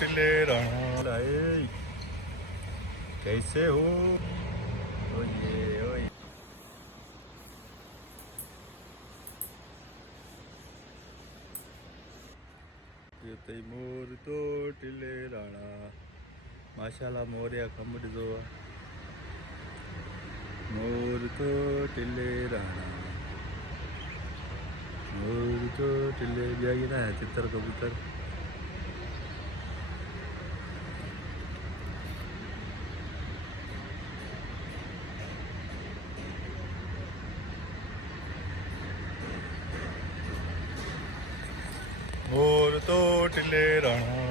टिल्ले राणा लाए कैसे हो ओए तैमूर तो टिल्ले राणा माशाल्लाह मोरिया खमड जो मोर तो टिल्ले राणा मोर तो टिल्ले जाइए ना चित्र कबूतर मोर तो टिल्ले राणा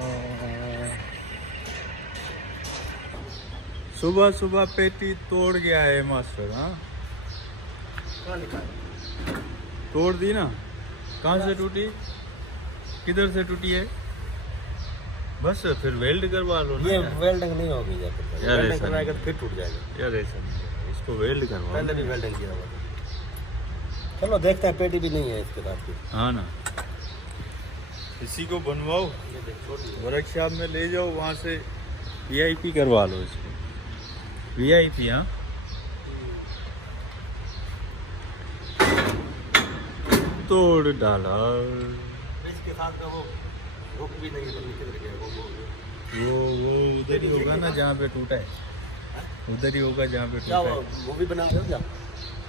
सुबह सुबह पेटी तोड़ गया है मास्टर। हाँ तोड़ दी ना, कहाँ से टूटी, किधर से टूटी है? बस फिर वेल्ड करवा लो ना। ये वेल्डिंग नहीं होगी यार, वेल्डिंग करवाएगा तो फिर टूट जाएगा यार, ऐसा नहीं, इसको वेल्ड करवा। पहले भी वेल्डिंग किया हुआ था। चलो देखते हैं, पेटी भी नहीं है इसके साथ की। हाँ ना, इसी को बनवाओ, वर्कशॉप में ले जाओ, वहाँ से वीआईपी करवा लो इसको, वीआईपी। हाँ तोड़ डाला। इसके साथ का वो हुक भी नहीं है, किधर गया वो उधर ही होगा ना जहाँ पे टूटा है, उधर ही होगा जहाँ पे टूटा है। मूवी बना रहे हो क्या?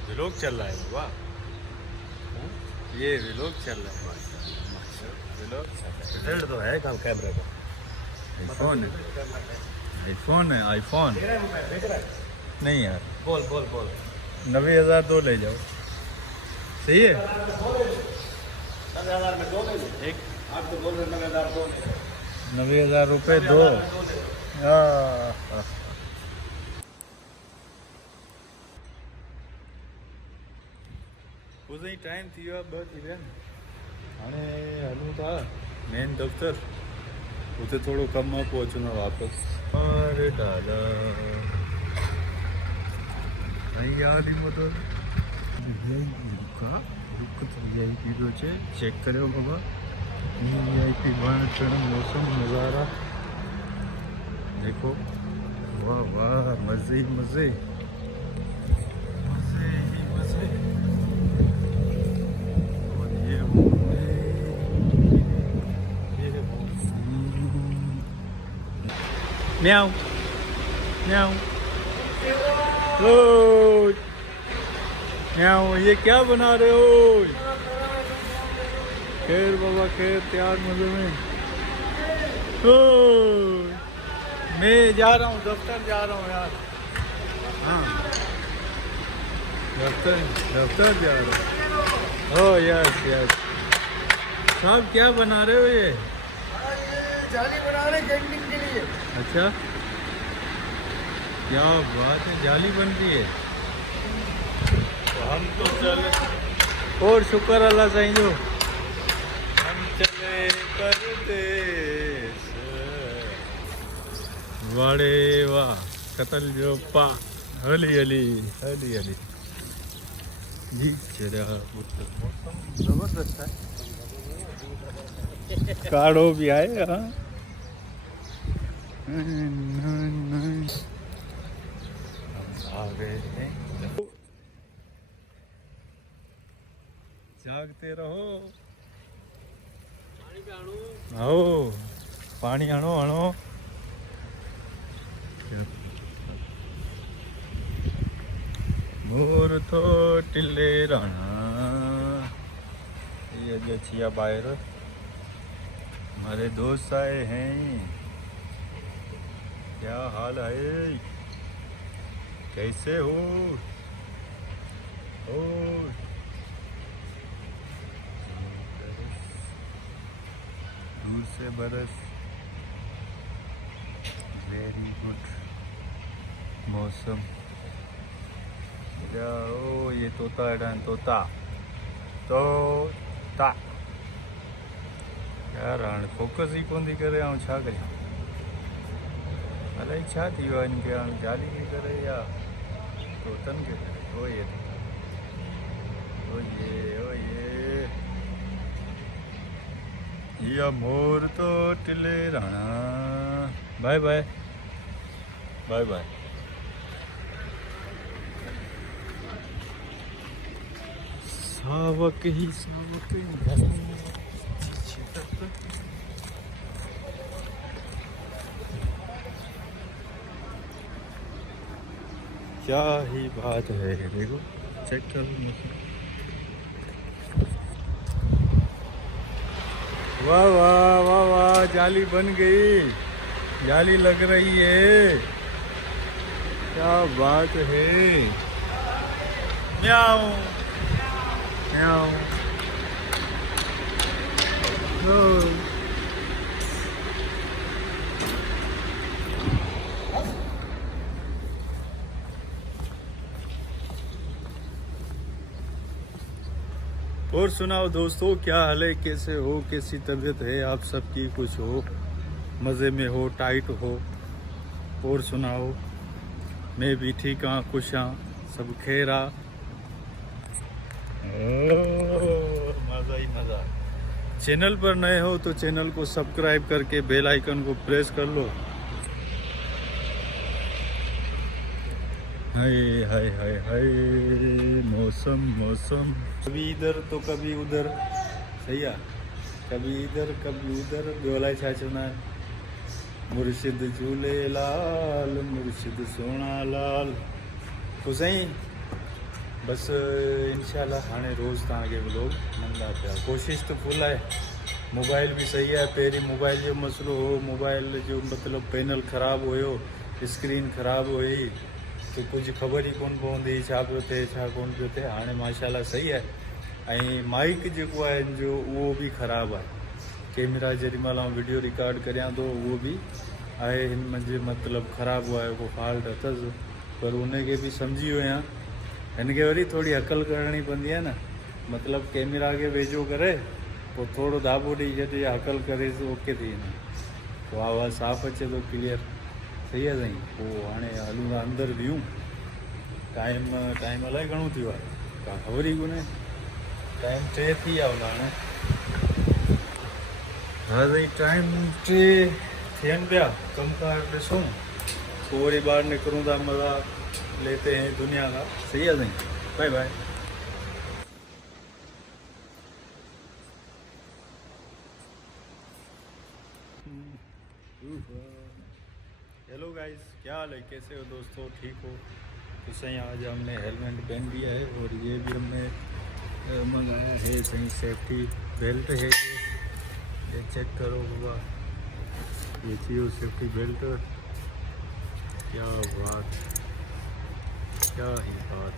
व्लॉग चल रहा है बाबा, ये व्लॉग चल रहा है, व्लॉग रिजल्ट तो है काम कैमरे का। आईफोन है, आईफोन है, आईफोन नहीं यार। बोल बोल बोल 90,000 दो ले जाओ, सही है। 90,000 में दो ले लो। एक आप तो बोल रहे 90,000 दो ले लो। 90,000 रुपये दो। उसे टाइम थी बस हाणे हलूं था मेन दफ़्तर, उते थोड़ो कम आहे, पहुचणो वापस। और डाला यार मोटर रुक तो वीआईपी जो है चेक करो बाबा, वीआईपी बण चढ़ मौसम नज़ारा देखो, वाह वाह, मज़े ही मज़े, मज़े ही मज़े। और ये म्याऊ म्याऊ म्याऊ, ये क्या बना रहे हो? खैर बाबा खैर, तैयार मजे में। मैं जा रहा हूँ दफ्तर, जा रहा हूँ यार। हाँ दफ्तर जा रहा हूँ। Oh yes yes. साहब क्या बना रहे हो ये? जाली बना रहे कैंटीन के लिए। अच्छा क्या बात है, जाली बन रही है। तो हम तो चले, और शुक्र अल्लाह साईं जो हम चले परदेस, वाड़े वाह कतल जो पा, हली हली हली हली जी। चला मौसम जबरदस्त है, काढ़ो भी आए। हाँ आ गए हैं, जागते रहो। आओ पानी आनो आनो। मोर तो टिल्ले राणा, ये गछिया बाहर हमारे दोस्त आए हैं। क्या हाल है, कैसे हो? दूर से बरस, वेरी गुड मौसम। जाओ ये तोता है, तोता तोता यार, हाणे फोकस ही कोन थी करे, ऐं छा कयां? अलाए छा थी वियो आहे हिन खे, हाणे जाली खे करे या तोतनि खे करे। ओए ये मोर तो टिल्ले राणा। Bye bye bye bye. सावक ही क्या ही बात है. देखो चेक करो. वाह वाह वाह वाह, जाली बन गई, जाली लग रही है. क्या बात है. म्याऊ म्याऊ. और सुनाओ दोस्तों, क्या हाल है, कैसे हो, कैसी तबीयत है आप सबकी. कुछ हो, मज़े में हो, टाइट हो. और सुनाओ, मैं भी ठीक हाँ, खुश हाँ, सब खैरा. मज़ा ही मज़ा. चैनल पर नए हो तो चैनल को सब्सक्राइब करके बेल आइकन को प्रेस कर लो. हाय हाय हाय हाय. मौसम मौसम, कभी इधर तो कभी उधर. सही है, कभी इधर कभी उधर. बोलाय छाछना मुर्शिद झूलेलाल, मुर्शिद सोना लाल. तो सही बस इंशाल्लाह हाणे रोज़ तव्हांखे व्लॉग मंदा पिया. कोशिश तो फुल आहे. मोबाइल भी सही है. पहिरीं मोबाइल जो मसलो हो, मोबाइल जो मतिलबु पैनल ख़राबु हुयो, स्क्रीन ख़राबु हुई, तो कुछ ख़बर ही कोन पवंदी छा पियो थिए छा कोन पियो थिए. हाणे माशाल्लाह सही आहे. ऐं माइक जेको आहे हिन जो उहो बि ख़राबु आहे. कैमरा जेॾी महिल आउं वीडियो रिकॉर्ड करियां थो उहो बि आहे हिन मुंहिंजे मतिलबु ख़राबु आहे, को फॉल्ट अथसि. पर उनखे बि सम्झी वियो आहियां. हिनखे वरी थोरी अकल करणी पवंदी आहे न. मतिलबु कैमरा खे वेझो करे पोइ थोरो दाबो ॾेई छॾे या अकल करे ओके थी वेंदो. पोइ आवाज़ु साफ़ु अचे थो, क्लियर. सही आहे साईं. पोइ हाणे हलूं था अंदरि वियूं. टाइम अलाए घणो थियो आहे, का ख़बर ई कोन्हे. टाइम 3 थी विया हूंदा हाणे. हा साईं, टाइम 3 थियनि पिया. कमकार ॾिसूं, पोइ वरी ॿाहिरि निकिरूं था, मज़ा लेते हैं दुनिया का. सही है Sai. Bye bye. Hello guys, क्या हाल है, कैसे हो दोस्तों, ठीक हो. तो सही आज हमने हेलमेट पहन लिया है. और ये भी हमने मंगाया है सही. सेफ्टी बेल्ट है ये चेक करो बाबा. ये जियो सेफ्टी बेल्ट. क्या बात, क्या ही बात.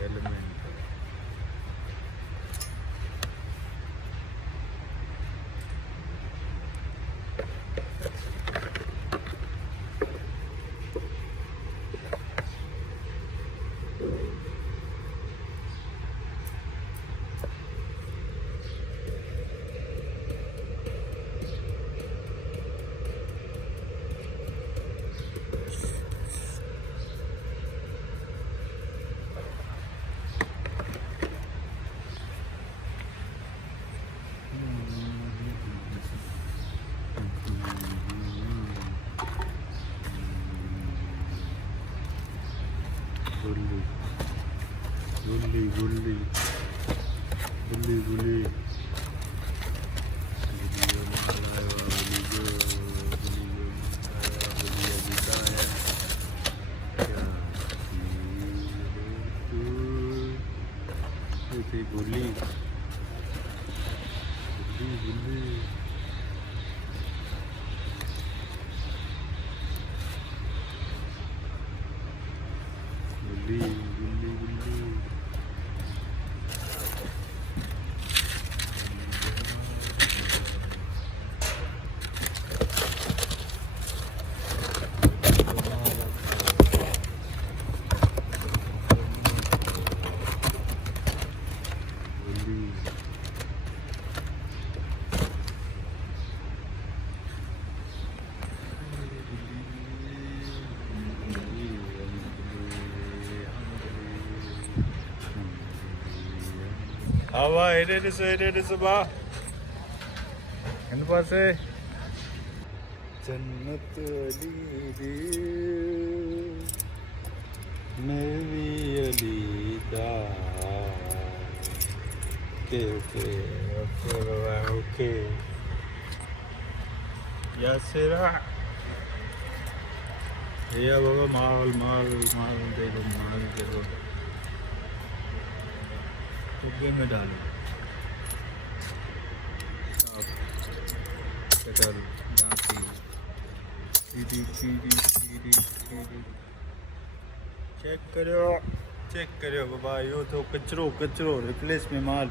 हेलमेट गुल्ली गुल्ली गुल्ली गुल्ली गुल्ली. गुल्ली गुल्ली गुल्ली. गुल्ली गुल्ली गुल्ली. Hava, here it is, ba. हिन पासे जन्नत अली मैं भी अली दा ओके ओके यासिरा ये बाबा माल माल माल देखो माल देखो कुके में डालो कटर दांती सीधी सीधी सीधी सीधी चेक करियो बाबा इहो तो कचरो कचरो रिप्लेस में माल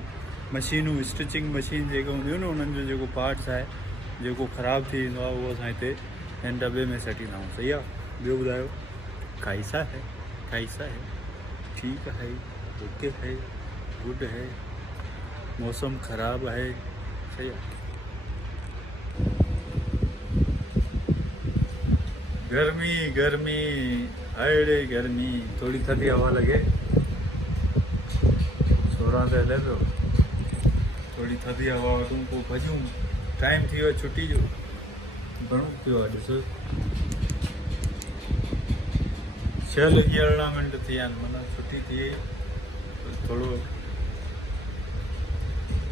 मशीनूं स्टिचिंग मशीन जेके हूंदियूं न उन्हनि जो जेको पार्ट्स आहे जेको ख़राबु थी वेंदो आहे उहो असां हिते हिन दॿे में सटींदा आहियूं सही आहे ॿियो ॿुधायो कैसा है ठीक है ओके है गुड है मौसम ख़राब है सही है गर्मी गर्मी हायड़े गर्मी थोड़ी थधी हवा लगे सोरहां ते हले पियो थोड़ी थधी हवा वठूं पोइ भॼूं टाइम थी वियो छुटी जो घणो थियो आहे ॾिसो 6:11 थी विया आहिनि माना छुटी थी वई थोरो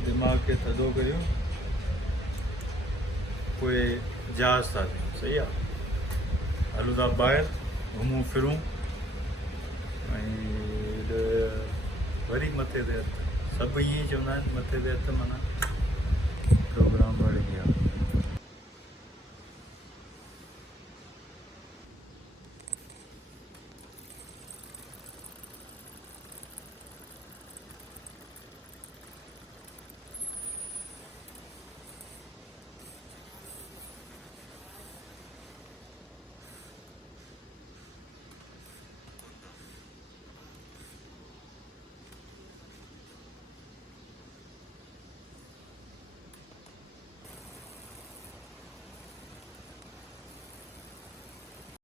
दिमाग़ खे थधो करियो पोइ जहाज़ था थियूं सही आहे हलूं था ॿाहिरि घुमूं फिरूं ऐं वरी मथे ते हथु सभु ईअं ई चवंदा आहिनि मथे ते हथु माना प्रोग्राम वणी आहे